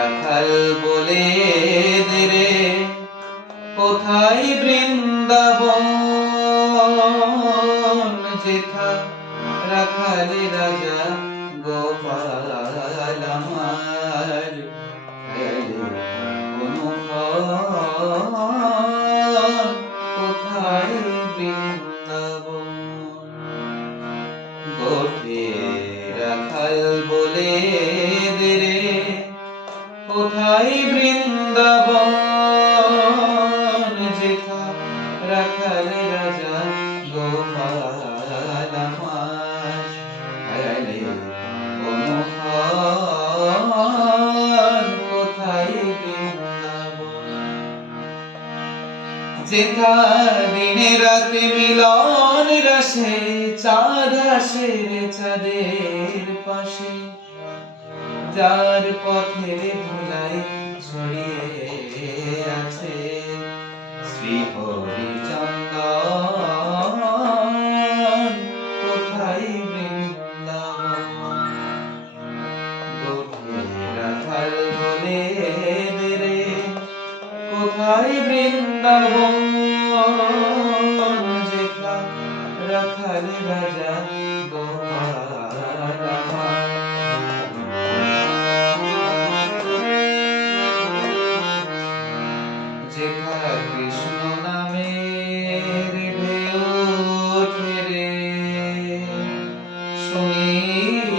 রাখাল বলে দে রে কোথায় বৃন্দাবন যেথা রাখাল রাজা গোপাল আমার কোথায় বৃন্দাবন গোঠে রাখাল বলে দে রে কোথায় বৃন্দাবন যেথা রাখাল রাজা গোপাল আমার কোথায় বৃন্দাবন যেথা দিনে রাতে মিলন রসে চাঁদ আসে রে চাঁদের পাশে যার পথের ধুলাই ছড়িয়ে আছে শ্রী হরিচন্দন কোথায় বৃন্দাবন গোঠে রাখাল বলে দে রে কোথায় বৃন্দাবন যেথা রাখাল রাজা গোপাল আমার যেথা কৃষ্ণ নামের ঢেউ ওঠে রে সুনীল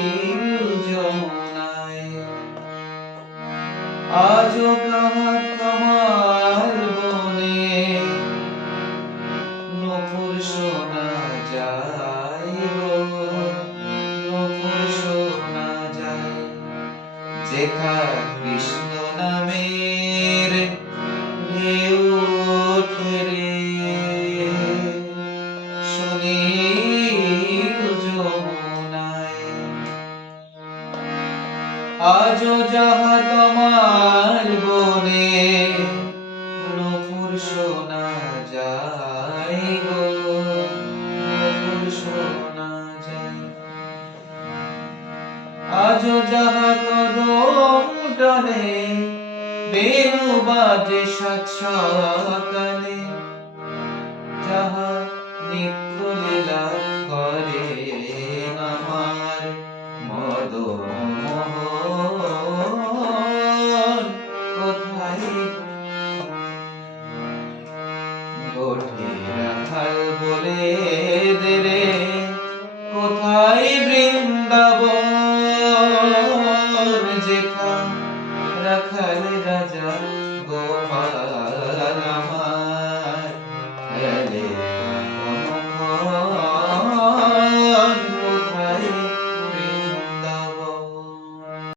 যমুনায় আজও কামাল বনে নূপুর শোনা যায় গো নূপুর শোনা যায় যেথা কৃষ্ণ নামের ঢেউ ওঠে রে সুনীল যমুনায় আজও যাহা তমাল বনে নূপুর শোনা যায় গো নূপুর শোনা যায় আজও যাহা কদম ডালে বেণু বাজে সাত সকালে যাহা নিত্য লীলা করে আমার মদন মোহন কোথায় গোঠে রাখাল বলে দে রে কোথায় বৃন্দাবন যেথা রাখাল রাজা গোপাল আমার